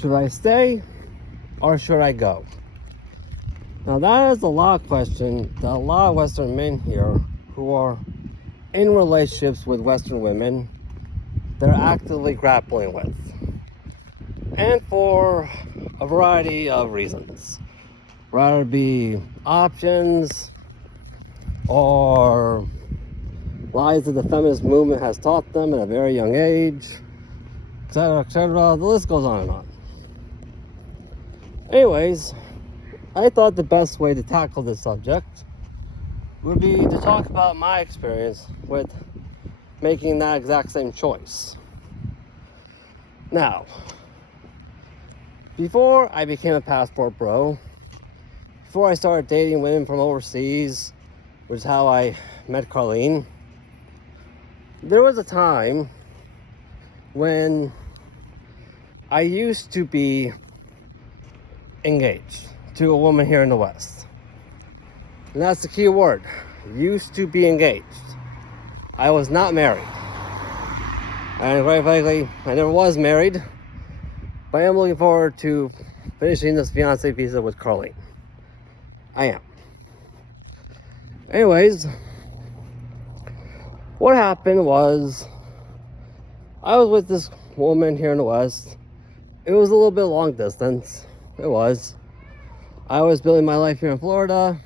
Should I stay or should I go? Now that is a lot of question that a lot of Western men here who are in relationships with Western women, they're actively grappling with. And for a variety of reasons. Rather be options or lies that the feminist movement has taught them at a very young age, etc., etc. The list goes on and on. Anyways, I thought the best way to tackle this subject would be to talk about my experience with making that exact same choice. Now, before I became a passport bro, before I started dating women from overseas, which is how I met Carlene, there was a time when I used to be engaged to a woman here in the West. And that's the key word, used to be engaged. I was not married. And quite frankly, I never was married, but I am looking forward to finishing this fiancé visa with Carlene. I am. Anyways, what happened was I was with this woman here in the West. It was a little bit long distance. It was. I was building my life here in Florida.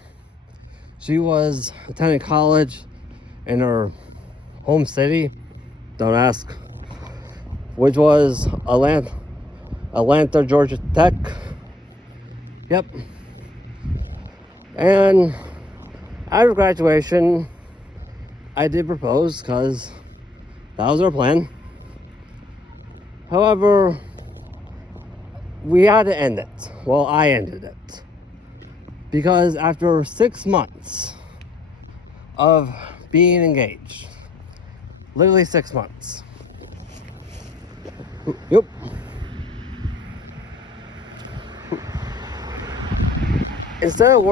She was attending college in her home city. Don't ask. Which was Atlanta, Georgia Tech. Yep. And after graduation, I did propose because that was our plan. However, we had to end it. Well, I ended it. Because after 6 months of being engaged, literally 6 months. Yep. Instead of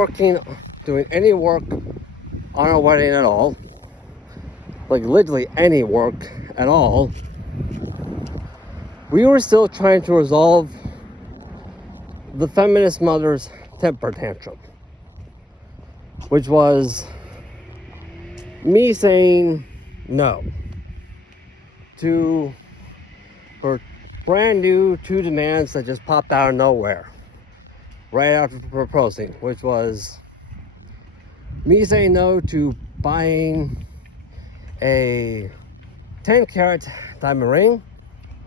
doing any work on our wedding at all, like literally any work at all, we were still trying to resolve the feminist mother's temper tantrum, which was me saying no to her brand new 2 demands that just popped out of nowhere right after proposing, which was me saying no to buying a 10-carat diamond ring.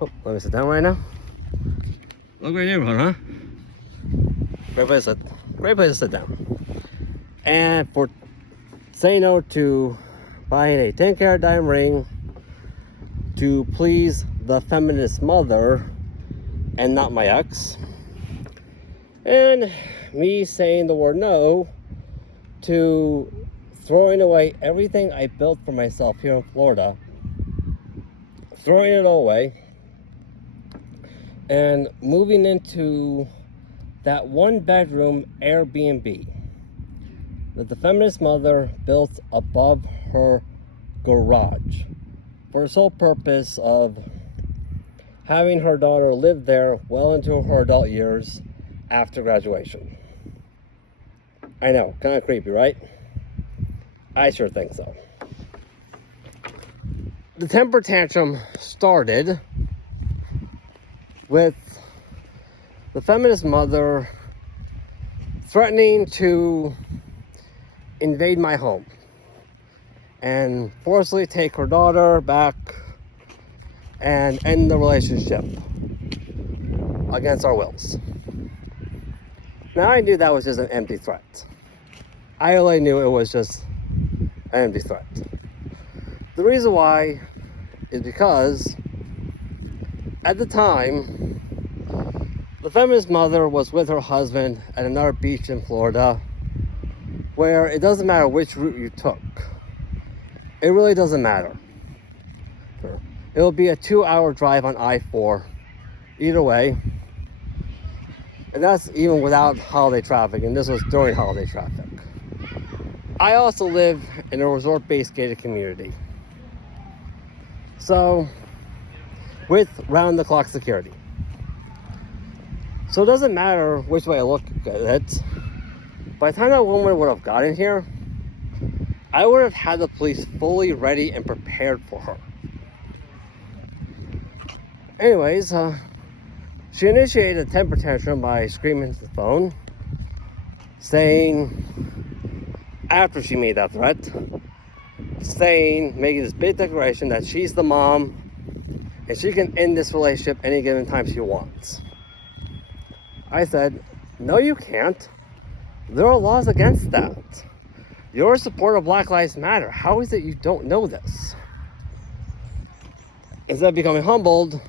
Oh, let me sit down right now. Look right neighborhood, huh? Great place to sit down. And for saying no to buying a 10-carat diamond ring to please the feminist mother and not my ex. And me saying the word no to throwing away everything I built for myself here in Florida, throwing it all away, and moving into that 1-bedroom Airbnb that the feminist mother built above her garage for the sole purpose of having her daughter live there well into her adult years after graduation. I know, kind of creepy, right? I sure think so. The temper tantrum started with the feminist mother threatening to invade my home and forcibly take her daughter back and end the relationship against our wills. Now I knew that was just an empty threat. I only knew it was just an empty threat. The reason why is because at the time, the feminist mother was with her husband at another beach in Florida where it doesn't matter which route you took. It really doesn't matter. It'll be a 2-hour drive on I-4 either way. And that's even without holiday traffic, and this was during holiday traffic. I also live in a resort-based gated community. So, with round-the-clock security. So it doesn't matter which way I look at it. By the time that woman would have gotten here, I would have had the police fully ready and prepared for her. Anyways, she initiated a temper tantrum by screaming into the phone, saying, after she made that threat, making this big declaration that she's the mom and she can end this relationship any given time she wants. I said, no, you can't. There are laws against that. You're a supporter of Black Lives Matter. How is it you don't know this? Instead of becoming humbled,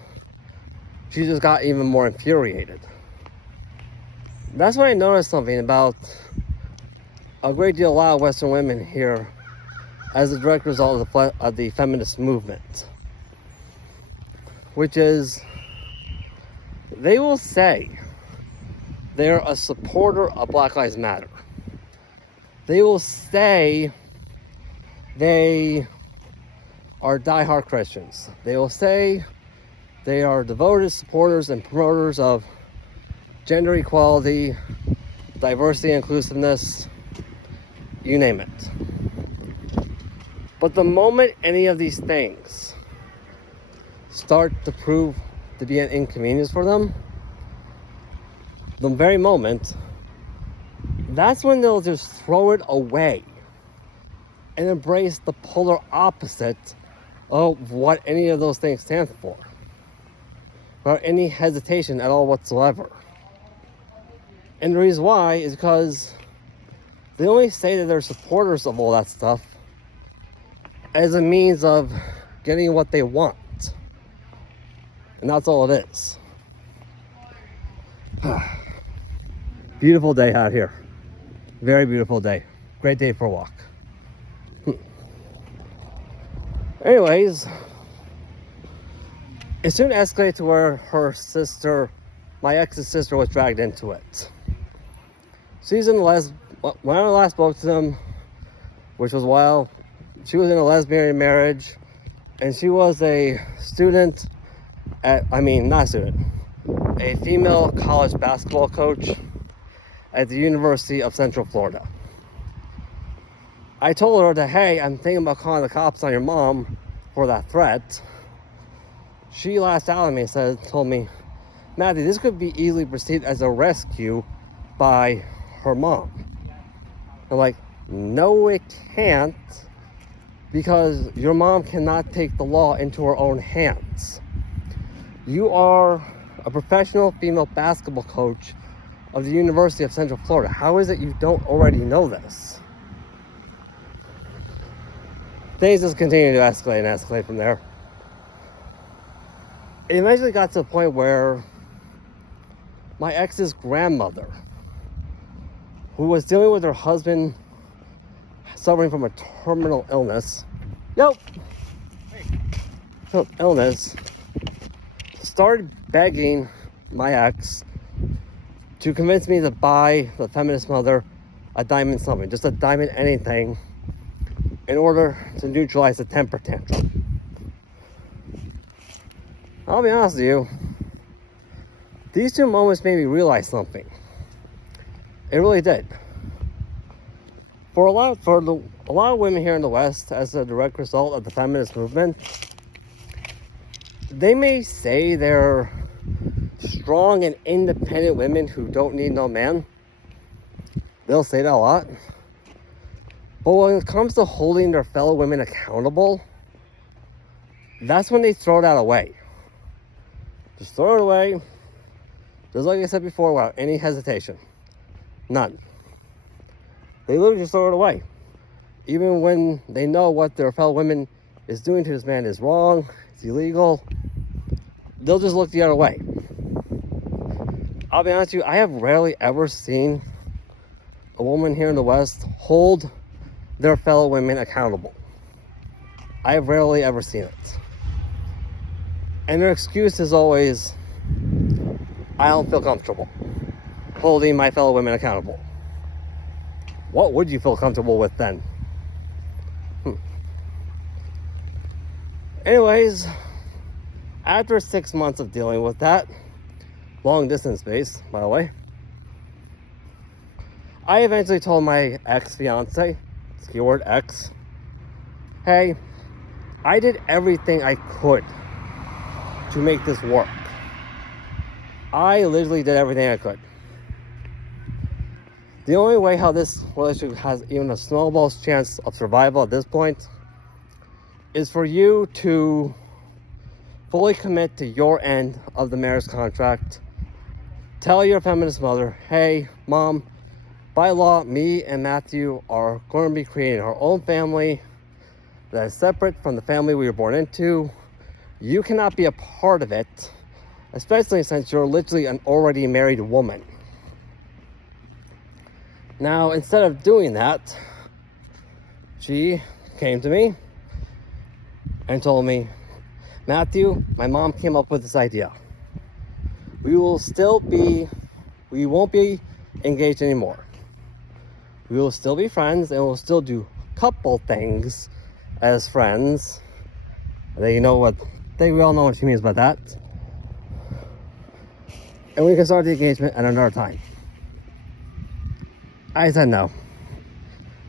she just got even more infuriated. That's when I noticed something about a lot of Western women here as a direct result of the feminist movement. Which is, they will say they're a supporter of Black Lives Matter. They will say they are diehard Christians. They will say they are devoted supporters and promoters of gender equality, diversity, inclusiveness, you name it. But the moment any of these things start to prove to be an inconvenience for them, the very moment, that's when they'll just throw it away and embrace the polar opposite of what any of those things stand for, without any hesitation at all whatsoever. And the reason why is because they only say that they're supporters of all that stuff as a means of getting what they want. And that's all it is. Beautiful day out here. Very beautiful day. Great day for a walk. Anyways, it soon escalated to where her sister, my ex's sister, was dragged into it. When I last spoke to them, which was a while, she was in a lesbian marriage, and she was a student a female college basketball coach at the University of Central Florida. I told her that, hey, I'm thinking about calling the cops on your mom for that threat. She lashed out at me and told me, Matthew, this could be easily perceived as a rescue by her mom. I'm like, no, it can't, because your mom cannot take the law into her own hands. You are a professional female basketball coach of the University of Central Florida. How is it you don't already know this? Things just continue to escalate from there. It eventually got to the point where my ex's grandmother, who was dealing with her husband suffering from a terminal illness, started begging my ex to convince me to buy the feminist mother a diamond something, just a diamond anything, in order to neutralize the temper tantrum. I'll be honest with you, these two moments made me realize something. It really did. For a lot of women here in the West, as a direct result of the feminist movement, they may say they're strong and independent women who don't need no man. They'll say that a lot. But when it comes to holding their fellow women accountable, that's when they throw that away. Just throw it away, just like I said before, without any hesitation. None. They literally just throw it away. Even when they know what their fellow women is doing to this man is wrong, it's illegal, they'll just look the other way. I'll be honest with you, I have rarely ever seen a woman here in the West hold their fellow women accountable. I have rarely ever seen it. And their excuse is always, I don't feel comfortable holding my fellow women accountable. What would you feel comfortable with then? Anyways, after 6 months of dealing with that, long distance based, by the way. I eventually told my ex-fiance, keyword ex, hey, I did everything I could to make this work. I literally did everything I could. The only way how this relationship has even a snowball's chance of survival at this point is for you to fully commit to your end of the marriage contract. Tell your feminist mother, hey, mom, by law, me and Matthew are going to be creating our own family that is separate from the family we were born into. You cannot be a part of it, especially since you're literally an already married woman. Now, instead of doing that, she came to me and told me, Matthew, my mom came up with this idea. We won't be engaged anymore. We will still be friends and we'll still do couple things as friends. We all know what she means by that. And we can start the engagement at another time. I said no.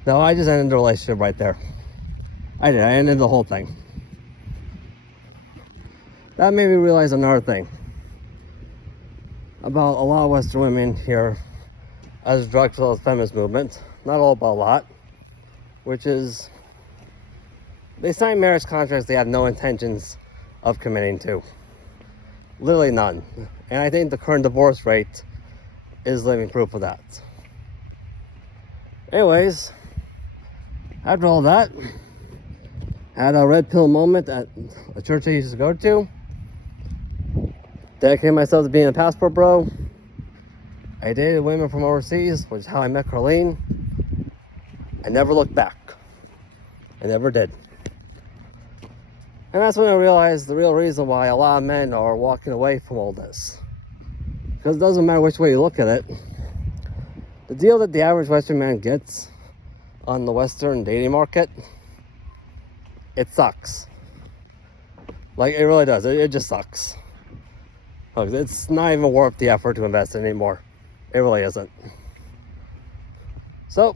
No, I just ended the relationship right there. I ended the whole thing. That made me realize another thing about a lot of Western women here as directors of the feminist movement. Not all, but a lot. Which is, they sign marriage contracts they have no intentions of committing to. Literally none. And I think the current divorce rate is living proof of that. Anyways, after all that, had a red pill moment at a church I used to go to. Dedicated myself to being a passport bro. I dated women from overseas, which is how I met Carlene. I never looked back. I never did. And that's when I realized the real reason why a lot of men are walking away from all this. Because it doesn't matter which way you look at it. The deal that the average Western man gets on the Western dating market, it sucks. Like, it really does. It just sucks. Look, it's not even worth the effort to invest in anymore. It really isn't. So,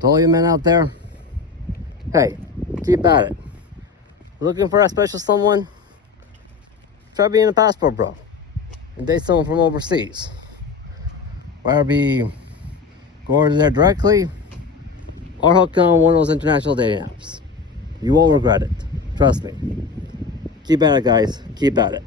to all you men out there, hey, keep at it. Looking for that special someone? Try being a passport bro and date someone from overseas. Whether it be going there directly or hooking on one of those international dating apps. You won't regret it. Trust me. Keep at it, guys. Keep at it.